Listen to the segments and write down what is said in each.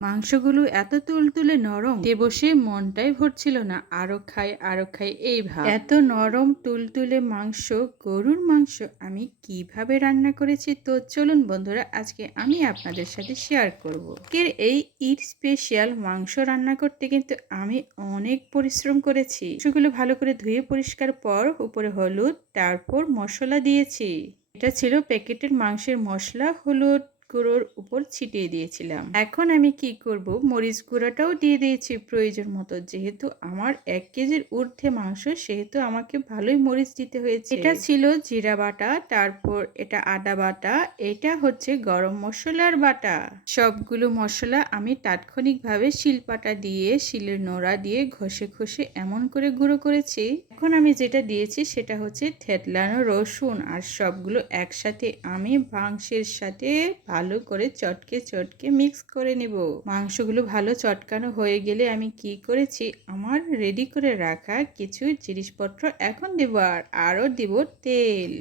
মাংসগুলো এত তুলতুলে নরম যে বসে মনটাই ভরছিল না, আরো খাই আরো খাই এই ভাব। এত নরম তুলতুলে মাংস, গরুর মাংস আমি কিভাবে রান্না করেছি তো চলুন বন্ধুরা, আজকে আমি আপনাদের সাথে শেয়ার করব। আজকের এই ঈদ স্পেশাল মাংস রান্না করতে কিন্তু আমি অনেক পরিশ্রম করেছি। মাংসগুলো ভালো করে ধুয়ে পরিষ্কার পর উপরে হলুদ, তারপর মশলা দিয়েছি। এটা ছিল প্যাকেটের মাংসের মশলা, হলুদ গুঁড়োর উপর ছিটিয়ে দিয়েছিলাম। এখন আমি কি করব, মরিচ গুঁড়াটাও দিয়ে দিয়েছি প্রয়োজন মতো। যেহেতু আমার 1 কেজির ঊর্ধ্বে মাংস, সেহেতু আমাকে ভালোই মরিচ দিতে হয়েছে। এটা ছিল জিরা বাটা, তারপর এটা আদা বাটা, এটা হচ্ছে গরম মশলার বাটা। সবগুলো মশলা আমি তাৎক্ষণিকভাবে শিলপাটা দিয়ে, শিলের নোড়া দিয়ে ঘষে ঘষে এমন করে গুঁড়ো করেছি। এখন আমি যেটা দিয়েছি সেটা হচ্ছে থেতলানো রসুন, আর সবগুলো একসাথে আমি মাংসের সাথে ভালো করে চটকে চটকে মিক্স করে নেব। মাংসগুলো ভালো চটকানো হয়ে গেলে আমি কি করেছি, আমার রেডি করে রাখা কিছু জিনিসপত্র এখন দেব, আর আরও দেব তেল।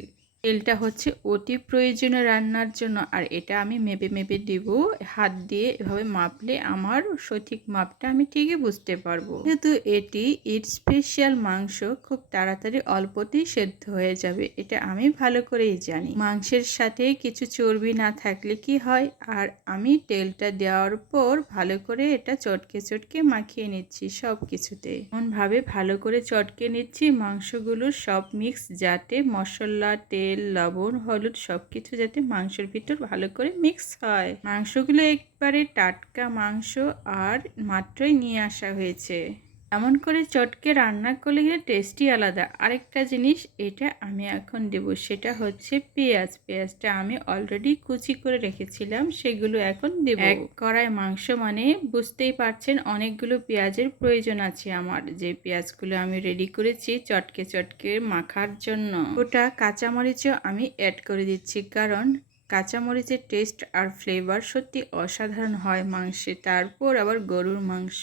তেলটা হচ্ছে অতি প্রয়োজনীয় রান্নার জন্য, আর এটা আমি মেপে মেপে দেব। হাত দিয়ে এভাবে মাপলে আমার সঠিক মাপটা আমি ঠিকই বুঝতে পারবো। যেহেতু এটি ঈদ স্পেশাল মাংস, খুব তাড়াতাড়ি অল্পতেই সেদ্ধ হয়ে যাবে, এটা আমি ভালো করেই জানি। মাংসের সাথে কিছু চর্বি না থাকলে কি হয়, আর আমি তেলটা দেওয়ার পর ভালো করে এটা চটকে চটকে মাখিয়ে নিচ্ছি সব কিছুতে। এমনভাবে ভালো করে চটকে নিচ্ছি মাংসগুলো সব মিক্স, যাতে মশলা, তেল, লবণ, হলুদ সবকিছু যাতে মাংসের ভিতর ভালো করে মিক্স হয়। মাংসগুলো একবারে টাটকা মাংস, আর মাত্রই নিয়ে আসা হয়েছে। এমন করে চটকে রান্না করলে কিন্তু টেস্টই আলাদা। আরেকটা জিনিস এটা আমি এখন দেব, সেটা হচ্ছে পেঁয়াজ। পেঁয়াজটা আমি অলরেডি কুচি করে রেখেছিলাম, সেগুলো এখন দেব। এক কড়াই মাংস মানে বুঝতেই পারছেন অনেকগুলো পেঁয়াজের প্রয়োজন আছে আমার, যে পেঁয়াজগুলো আমি রেডি করেছি চটকে চটকে মাখার জন্য। ওটা কাঁচামরিচও আমি অ্যাড করে দিচ্ছি, কারণ কাঁচামরিচের টেস্ট আর ফ্লেভার সত্যি অসাধারণ হয় মাংসে, তারপর আবার গরুর মাংস।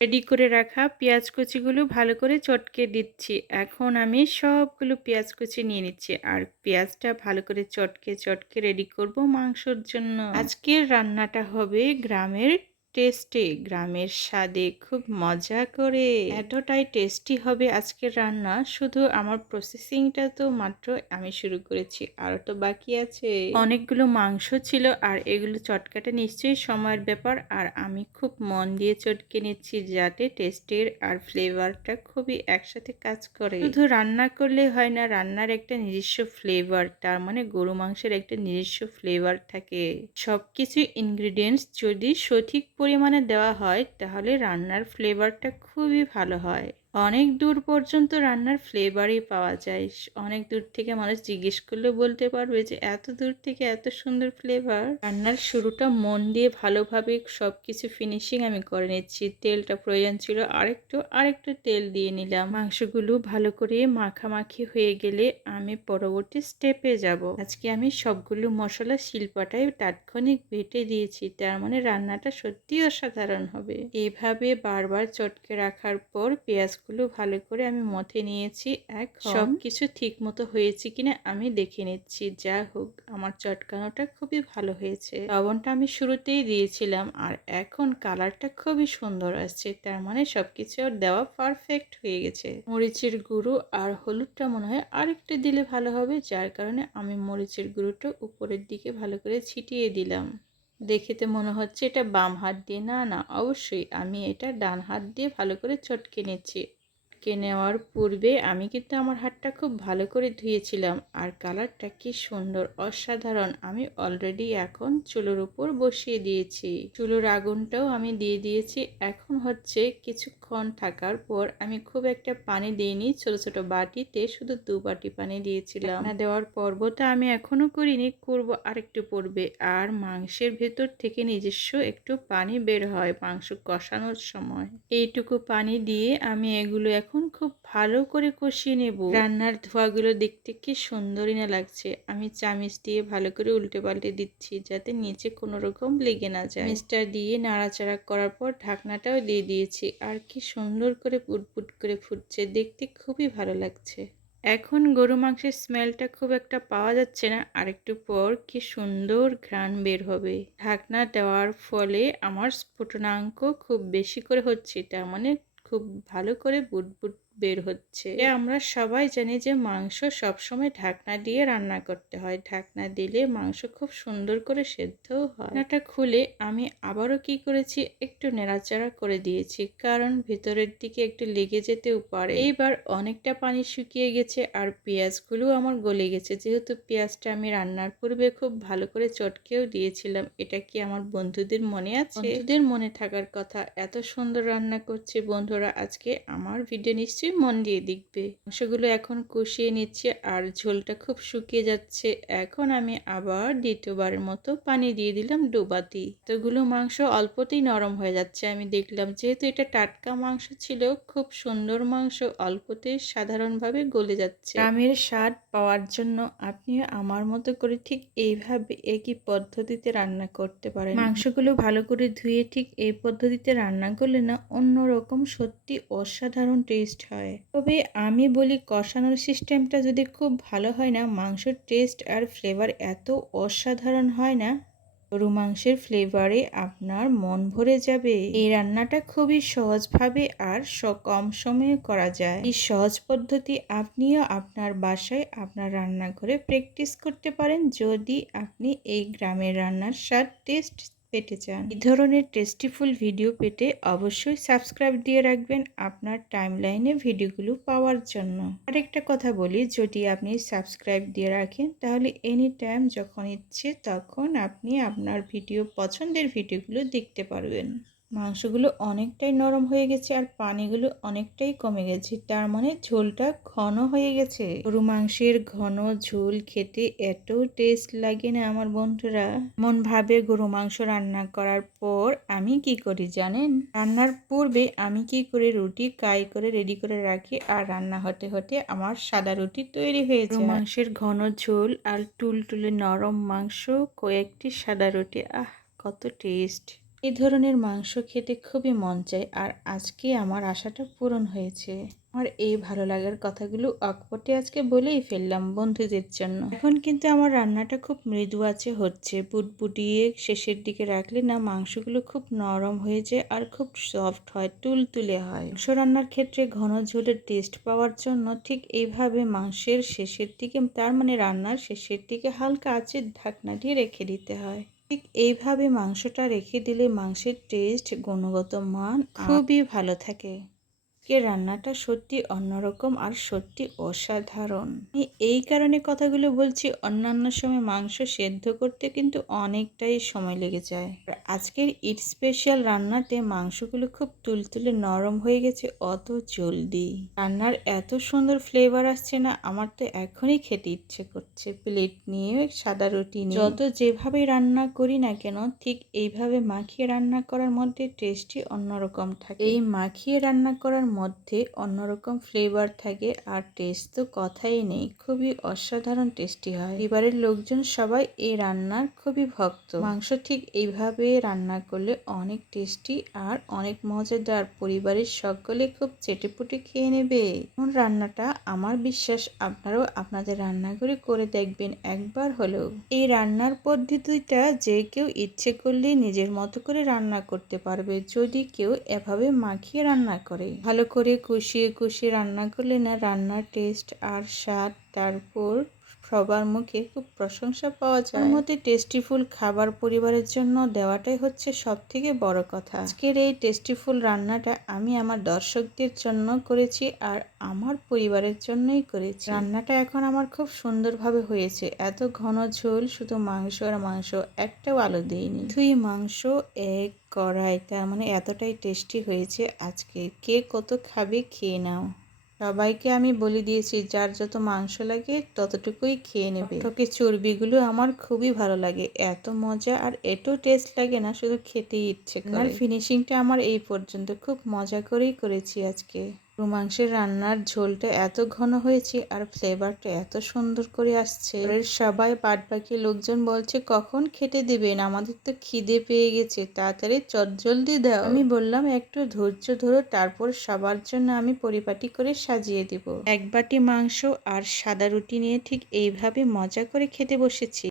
রেডি করে রাখা পেঁয়াজ কুচিগুলো ভালো করে চটকে দিচ্ছি। এখন আমি সবগুলো পেঁয়াজ কুচি নিয়ে নিচ্ছি, আর পেঁয়াজটা ভালো করে চটকে চটকে রেডি করব মাংসর জন্য। আজকের রান্নাটা হবে গ্রামের টেস্টে, গ্রামের স্বাদে, খুব মজা করে। এতটাই টেস্টি হবে আজকের রান্না, শুধু আমার প্রসেসিংটা তো মাত্র আমি শুরু করেছি, আরও তো বাকি আছে। অনেকগুলো মাংস ছিল, আর এগুলো চটকাটা নিশ্চয়ই সময়ের ব্যাপার, আর আমি খুব মন দিয়ে চটকে নিচ্ছি যাতে টেস্টের আর ফ্লেভারটা খুবই একসাথে কাজ করে। শুধু রান্না করলে হয় না, রান্নার একটা নিজস্ব ফ্লেভার, তার মানে গরু মাংসের একটা নিজস্ব ফ্লেভার থাকে। সবকিছু ইনগ্রিডিয়েন্টস যদি সঠিক পরিমাণে দেওয়া হয়, তাহলে রান্নার ফ্লেভারটা খুবই ভালো হয়। অনেক দূর পর্যন্ত রান্নার ফ্লেভারই পাওয়া যায়। অনেক দূর থেকে মানুষ জিজ্ঞেস করলে বলতে পারবে যে এত দূর থেকে এত সুন্দর ফ্লেভার। রান্নার শুরুটা মন দিয়ে ভালোভাবে সব কিছু ফিনিশিং আমি করে নিচ্ছি। তেলটা প্রয়োজন ছিল আরেকটু তেল দিয়ে নিলাম। মাংসগুলো ভালো করে মাখামাখি হয়ে গেলে আমি পরবর্তী স্টেপে যাব। আজকে আমি সবগুলো মশলা শিলপাটায় তাৎক্ষণিক বেটে দিয়েছি, তার মানে রান্নাটা সত্যি অসাধারণ হবে। এইভাবে বারবার চটকে রাখার পর পেঁয়াজগুলো ভালো করে আমি মথে নিয়েছি। এখন সবকিছু ঠিক মতো হয়েছে কিনা আমি দেখে নিচ্ছি। যা হোক, আমার চটকানোটা খুবই ভালো হয়েছে। লবণটা আমি শুরুতেই দিয়েছিলাম, আর এখন কালারটা খুবই সুন্দর আসছে, তার মানে সবকিছু দেওয়া পারফেক্ট হয়ে গেছে। মরিচের গুঁড়ো আর হলুদটা মনে হয় আরেকটু দিলে ভালো হবে, যার কারণে আমি মরিচের গুঁড়োটা উপরের দিকে ভালো করে ছিটিয়ে দিলাম। দেখে তো মনে হচ্ছে এটা বাম হাত দিয়ে, না না, অবশ্যই আমি এটা ডান হাত দিয়ে ভালো করে চটকে নিচ্ছি। নেওয়ার পূর্বে আমি কিন্তু আমার হাতটা খুব ভালো করে ধুয়েছিলাম, আর কালারটা কি সুন্দর, অসাধারণ। আমি অলরেডি এখন চুলোর উপর বসিয়ে দিয়েছি, চুলোর আগুনটাও আমি দিয়ে দিয়েছি। এখন হচ্ছে কিছুক্ষণ থাকার পর আমি খুব একটা পানি দিইনি, ছোট ছোট বাটিতে শুধু 2 বাটি পানি দিয়েছিলাম। না দেওয়ার পর্বটা আমি এখনো করিনি, করব আরেকটু পড়বে। আর মাংসের ভেতর থেকে নিজস্ব একটু পানি বের হয় মাংস কষানোর সময়, এইটুকু পানি দিয়ে আমি এগুলো এখন খুব ভালো করে কষিয়ে নেব। রান্নার ধোঁয়াগুলো দেখতে কি সুন্দরই না লাগছে। আমি চামচ দিয়ে ভালো করে উল্টে পাল্টে দিচ্ছি, যাতে নিচে কোনো রকম লেগে না যায়। চামচটা দিয়ে নাড়াচাড়া করার পর ঢাকনাটাও দিয়ে দিয়েছি, আর কি সুন্দর করে পুটপুট করে ফুটছে, দেখতে খুবই ভালো লাগছে। এখন গরু মাংসের স্মেলটা খুব একটা পাওয়া যাচ্ছে না, আর একটু পর কি সুন্দর ঘ্রাণ বের হবে। ঢাকনা দেওয়ার ফলে আমার স্ফুটনাঙ্ক খুব বেশি করে হচ্ছে, তার মানে খুব ভালো করে বুটবুট বের হচ্ছে। আমরা সবাই জানি যে মাংস সবসময় ঢাকনা দিয়ে রান্না করতে হয়, ঢাকনা দিলে মাংস খুব সুন্দর করে সেদ্ধও হয়। ঢাকনাটা খুলে আমি আবারও কি করেছি, একটু নেড়াচাড়া করে দিয়েছি, কারণ ভিতরের দিকে একটু লেগে যেতেও পারে। এইবার অনেকটা পানি শুকিয়ে গেছে আর পেঁয়াজগুলো আমার গলে গেছে, যেহেতু পেঁয়াজটা আমি রান্নার পূর্বে খুব ভালো করে চটকেও দিয়েছিলাম। এটা কি আমার বন্ধুদের মনে আছে? বন্ধুদের মনে থাকার কথা। এত সুন্দর রান্না করছে বন্ধুরা আজকে, আমার ভিডিও নিশ্চয়ই মন দিয়ে দেখবে। মাংসগুলো এখন কষিয়ে নিচ্ছে আর ঝোলটা খুব শুকিয়ে যাচ্ছে। এখন আমি আবার দ্বিতীয়বারের মতো পানি দিয়ে দিলাম ডোবাতি। এতগুলো মাংস অল্পতেই নরম হয়ে যাচ্ছে আমি দেখলাম, যেহেতু এটা টাটকা মাংস ছিল, খুব সুন্দর মাংস অল্পতেই সাধারণভাবে গলে যাচ্ছে। গ্রামের স্বাদ পাওয়ার জন্য আপনিও আমার মতো করে ঠিক এইভাবে একই পদ্ধতিতে রান্না করতে পারেন। মাংসগুলো ভালো করে ধুয়ে ঠিক এই পদ্ধতিতে রান্না করলে না অন্যরকম সত্যি অসাধারণ টেস্ট হয়। তবে আমি বলি, কষানোর সিস্টেমটা যদি খুব ভালো হয় না, মাংসের টেস্ট আর ফ্লেভার এত অসাধারণ হয় না, গরু মাংসের ফ্লেভারে আপনার মন ভরে যাবে। এই রান্নাটা খুবই সহজভাবে আর কম সময়ে করা যায়। এই সহজ পদ্ধতি আপনিও আপনার বাসায় আপনার রান্নাঘরে প্র্যাকটিস করতে পারেন, যদি আপনি এই গ্রামের রান্নার স্বাদ টেস্ট পেতে চান। এই ধরনের টেস্টিফুল ভিডিও পেতে অবশ্যই সাবস্ক্রাইব দিয়ে রাখবেন আপনার টাইমলাইনে ভিডিওগুলো পাওয়ার জন্য। আরেকটা কথা বলি, যদি আপনি সাবস্ক্রাইব দিয়ে রাখেন তাহলে এনি টাইম যখন ইচ্ছে তখন আপনি আপনার পছন্দের ভিডিওগুলো দেখতে পারবেন। মাংসগুলো অনেকটাই নরম হয়ে গেছে আর পানিগুলো অনেকটাই কমে গেছে, তার মানে ঝোলটা ঘন হয়ে গেছে। গরু মাংসের ঘন ঝোল খেতে এত টেস্ট লাগে না আমার বন্ধুরা। মন ভাবে গরু মাংস রান্না করার পর আমি কি করি জানেন? রান্নার পূর্বে আমি কি করে রুটি কাই করে রেডি করে রাখি, আর রান্না হতে হতে আমার সাদা রুটি তৈরি হয়ে যায়। গরু মাংসের ঘন ঝোল আর টুলটুলে নরম মাংস, কয়েকটি সাদা রুটি, কত টেস্ট! এই ধরনের মাংস খেতে খুবই মন চায়, আর আজকে আমার আশাটা পূরণ হয়েছে। আমার এই ভালো লাগার কথাগুলো অকপটে আজকে বলেই ফেললাম বন্ধুদের জন্য। এখন কিন্তু আমার রান্নাটা খুব মৃদু আছে হচ্ছে, বুটবুটিয়ে শেষের দিকে রাখলে না মাংসগুলো খুব নরম হয়ে যায় আর খুব সফট হয়, তুলতুলে হয়। মাংস রান্নার ক্ষেত্রে ঘন ঝোলের টেস্ট পাওয়ার জন্য ঠিক এইভাবে মাংসের শেষের দিকে, তার মানে রান্নার শেষের দিকে হালকা আঁচে ঢাকনা দিয়ে রেখে দিতে হয়। ঠিক এইভাবে মাংসটা রেখে দিলে মাংসের টেস্ট, গুণগত মান খুবই ভালো থাকে। রান্নাটা সত্যি অন্যরকম আর সত্যি অসাধারণ। আমি এই কারণে কথাগুলো বলছি, অন্যান্য সময় মাংস সেদ্ধ করতে কিন্তু অনেকটাই সময় লেগে যায়। আর আজকের ঈদ স্পেশাল রান্নাতে মাংসগুলো খুব তুলতুলে নরম হয়ে গেছে অত জলদি। রান্নার এত সুন্দর ফ্লেভার আসছে না, আমার তো এখনই খেতে ইচ্ছে করছে। প্লেট নিয়ে সাদা রুটি নিয়ে যত যেভাবে রান্না করি না কেন, ঠিক এইভাবে মাখিয়ে রান্না করার মধ্যে টেস্টই অন্যরকম থাকে। এই মাখিয়ে রান্না করার মধ্যে অন্যরকম ফ্লেভার থাকে, আর টেস্ট তো কথাই নেই, খুবই অসাধারণ টেস্টি হয়। পরিবারের লোকজন সবাই এই রান্নার খুবই ভক্ত। মাংস ঠিক এইভাবে রান্না করলে অনেক টেস্টি আর অনেক মজাদার, পরিবারের সকলে খুব চেটেপুটে খেয়ে নেবে। এমন রান্নাটা আমার বিশ্বাস আপনারাও আপনাদের রান্নাঘরে করে দেখবেন একবার হলেও। এই রান্নার পদ্ধতিটা যে কেউ ইচ্ছে করলে নিজের মতো করে রান্না করতে পারবে, যদি কেউ এভাবে মাখিয়ে রান্না করে। ভালো করে কষিয়ে কষিয়ে রান্না করলে না রান্নার টেস্ট আর স্বাদ, তারপর সবার মুখে খুব প্রশংসা পাওয়া যায়। আমার মতে টেস্টিফুল খাবার পরিবারের জন্য দেওয়াটাই হচ্ছে সব থেকে বড় কথা। আজকের এই টেস্টিফুল রান্নাটা আমি আমার দর্শকদের জন্য করেছি আর আমার পরিবারের জন্যই করেছি। রান্নাটা এখন আমার খুব সুন্দরভাবে হয়েছে, এত ঘন ঝোল, শুধু মাংস আর মাংস, একটাও আলু দিইনি। দুই মাংস এক কড়াই, তার মানে এতটাই টেস্টি হয়েছে আজকে। কে কত খাবে খেয়ে নাও। সবাইকে আমি বলে দিয়েছি যার যত মাংস লাগে ততটুকুই খেয়ে নেবে। টকে চর্বিগুলো আমার খুবই ভালো লাগে, এত মজা আর এত টেস্ট লাগে না, শুধু খেতেই ইচ্ছে করে। ফিনিশিংটা আমার এই পর্যন্ত, খুব মজা করেই করেছি আজকে। মাংসের রান্নার ঝোলটা এত ঘন হয়েছে আর ফ্লেভারটা এত সুন্দর করে আসছে। সবাই বাদবাকি লোকজন বলছে কখন খেতে দিবেন, আমাদের তো খিদে পেয়ে গেছে, তাড়াতাড়ি চটজলদি দাও। আমি বললাম একটু ধৈর্য ধরো, তারপর সবার জন্য আমি পরিপাটি করে সাজিয়ে দিব। এক বাটি মাংস আর সাদা রুটি নিয়ে ঠিক এইভাবে মজা করে খেতে বসেছি।